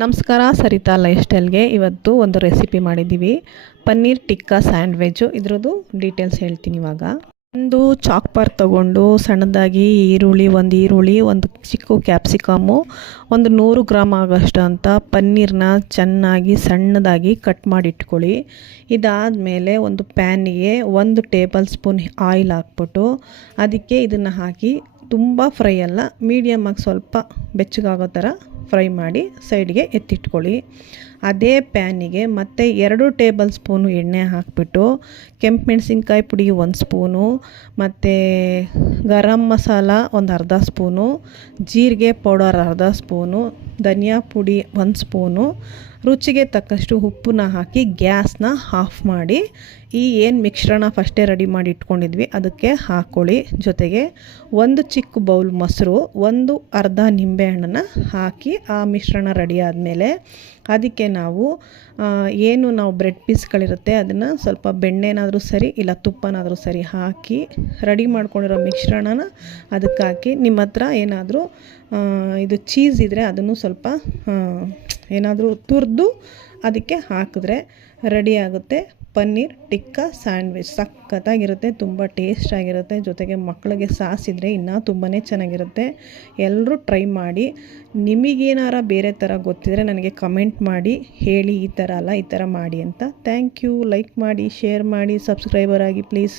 ನಮಸ್ಕಾರ, ಸರಿತಾ ಲೈಫ್ ಸ್ಟೈಲ್ಗೆ ಇವತ್ತು ಒಂದು ರೆಸಿಪಿ ಮಾಡಿದ್ದೀವಿ. ಪನ್ನೀರ್ ಟಿಕ್ಕಾ ಸ್ಯಾಂಡ್ವಿಚ್ಚು ಇದ್ರದ್ದು ಡೀಟೇಲ್ಸ್ ಹೇಳ್ತೀನಿ ಇವಾಗ. ಒಂದು ಚಾಕ್ ತಗೊಂಡು ಸಣ್ಣದಾಗಿ ಈರುಳ್ಳಿ, ಒಂದು ಈರುಳ್ಳಿ, ಒಂದು ಚಿಕ್ಕ ಕ್ಯಾಪ್ಸಿಕಮ್ಮು, ಒಂದು ನೂರು ಗ್ರಾಮ್ ಆಗೋಷ್ಟು ಅಂತ ಪನ್ನೀರನ್ನ ಚೆನ್ನಾಗಿ ಸಣ್ಣದಾಗಿ ಕಟ್ ಮಾಡಿ ಇಟ್ಕೊಳ್ಳಿ. ಇದಾದಮೇಲೆ ಒಂದು ಪ್ಯಾನಿಗೆ ಒಂದು ಟೇಬಲ್ ಸ್ಪೂನ್ ಆಯಿಲ್ ಹಾಕ್ಬಿಟ್ಟು ಅದಕ್ಕೆ ಇದನ್ನು ಹಾಕಿ, ತುಂಬ ಫ್ರೈ ಅಲ್ಲ ಮೀಡಿಯಮಾಗಿ ಸ್ವಲ್ಪ ಬೆಚ್ಚಗಾಗೋ ಥರ ಫ್ರೈ ಮಾಡಿ ಸೈಡ್ಗೆ ಎತ್ತಿಟ್ಕೊಳ್ಳಿ. ಅದೇ ಪ್ಯಾನಿಗೆ ಮತ್ತು ಎರಡು ಟೇಬಲ್ ಸ್ಪೂನು ಎಣ್ಣೆ ಹಾಕಿಬಿಟ್ಟು, ಕೆಂಪು ಮೆಣಸಿನ್ಕಾಯಿ ಪುಡಿ ಒಂದು ಸ್ಪೂನು, ಮತ್ತು ಗರಂ ಮಸಾಲ ಒಂದು ಅರ್ಧ ಸ್ಪೂನು, ಜೀರಿಗೆ ಪೌಡರ್ ಅರ್ಧ ಸ್ಪೂನು, ಧನಿಯಾ ಪುಡಿ ಒಂದು ಸ್ಪೂನು, ರುಚಿಗೆ ತಕ್ಕಷ್ಟು ಉಪ್ಪನ್ನ ಹಾಕಿ ಗ್ಯಾಸ್ನ ಆಫ್ ಮಾಡಿ, ಈ ಏನು ಮಿಶ್ರಣ ಫಸ್ಟೇ ರೆಡಿ ಮಾಡಿ ಇಟ್ಕೊಂಡಿದ್ವಿ ಅದಕ್ಕೆ ಹಾಕ್ಕೊಳ್ಳಿ ಜೊತೆಗೆ ಒಂದು ಚಿಕ್ಕ ಬೌಲ್ ಮೊಸರು, ಒಂದು ಅರ್ಧ ನಿಂಬೆಹಣ್ಣನ್ನು ಹಾಕಿ ಆ ಮಿಶ್ರಣ ರೆಡಿ ಆದಮೇಲೆ ಅದಕ್ಕೆ ನಾವು ಏನು ನಾವು ಬ್ರೆಡ್ ಪೀಸ್ಗಳಿರುತ್ತೆ ಅದನ್ನು ಸ್ವಲ್ಪ ಬೆಣ್ಣೆನಾದರೂ ಸರಿ ಇಲ್ಲ ತುಪ್ಪನಾದರೂ ಸರಿ ಹಾಕಿ ರೆಡಿ ಮಾಡ್ಕೊಂಡಿರೋ ಮಿಶ್ರಣನ ಅದಕ್ಕೆ ಹಾಕಿ ನಿಮ್ಮ ಹತ್ರ ಏನಾದರೂ ಇದು ಚೀಸ್ ಇದ್ದರೆ ಅದನ್ನು ಸ್ವಲ್ಪ ಏನಾದರೂ ತುರಿದು ಅದಕ್ಕೆ ಹಾಕಿದ್ರೆ ರೆಡಿ ಆಗುತ್ತೆ. ಪನ್ನೀರ್, ಟಿಕ್ಕಾ ಸ್ಯಾಂಡ್ವಿಚ್. ಸಖತ್ತಾಗಿರುತ್ತೆ, ತುಂಬ ಟೇಸ್ಟಾಗಿರುತ್ತೆ ಜೊತೆಗೆ ಮಕ್ಕಳಿಗೆ ಸಾಸಿದ್ರೆ ಇನ್ನೂ ತುಂಬಾ ಚೆನ್ನಾಗಿರುತ್ತೆ. ಎಲ್ಲರೂ ಟ್ರೈ ಮಾಡಿ. ನಿಮಗೇನಾರ ಬೇರೆ ಥರ ಗೊತ್ತಿದ್ರೆ ನನಗೆ ಕಮೆಂಟ್ ಮಾಡಿ, ಹೇಳಿ ಈ ಥರ ಅಲ್ಲ, ಈ ಥರ ಮಾಡಿ ಅಂತ. Thank you. ಲೈಕ್ ಮಾಡಿ, ಶೇರ್ ಮಾಡಿ, ಸಬ್ಸ್ಕ್ರೈಬರ್ ಆಗಿ ಪ್ಲೀಸ್.